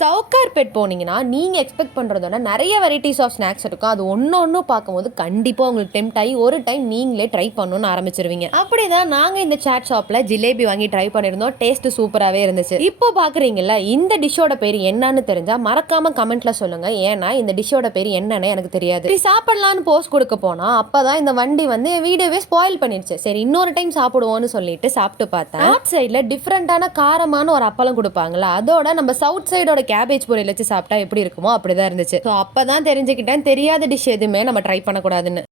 சவுக்கார்பேட் போனீங்கன்னா, நீங்க எக்ஸ்பெக்ட் பண்றதோட நெறைய வெரைட்டிஸ் ஆஃப் ஸ்நாக்ஸ் இருக்கும். அது ஒண்ணு பார்க்கும்போது கண்டிப்பா உங்களுக்கு டெம்ப்ட் ஆயி ஒரு டைம் நீங்களே ட்ரை பண்ணணும்னு ஆரம்பிச்சுருவீங்க. அப்படிதான் நாங்க இந்த சாட் ஷாப்ல ஜிலேபி வாங்கி ட்ரை பண்ணியிருந்தோம். டேஸ்ட் சூப்பராவே இருந்துச்சு. இப்போ பார்க்குறீங்கல்ல, இந்த டிஷ்ஷோட பேரு என்னன்னு தெரிஞ்சா மறக்காம கமெண்ட்ல சொல்லுங்க. ஏன்னா இந்த டிஷ்ஷோட பேரு என்னன்னு எனக்கு தெரியாது. சரி சாப்பிடலாம்னு போஸ்ட் குடுக்க போனா, அப்பதான் இந்த வண்டி வந்து என் வீடியோவே ஸ்பாயில் பண்ணிடுச்சு. சரி இன்னொரு டைம் சாப்பிடுவோம்னு சொல்லிட்டு சாப்பிட்டு பார்த்தேன். நார்த் சைடுல டிஃபரெண்டான காரமான ஒரு அப்பளம் குடுப்பாங்கல்ல, அதோட நம்ம சவுத் சைடோட கேபேஜ் பொரியல் வச்சு சாப்பிட்டா எப்படி இருக்குமோ அப்படிதான் இருந்துச்சு. ஸோ அப்பதான் தெரிஞ்சுக்கிட்டேன் தெரியாத டிஷ் எதுவுமே நம்ம ட்ரை பண்ணக்கூடாதுன்னு.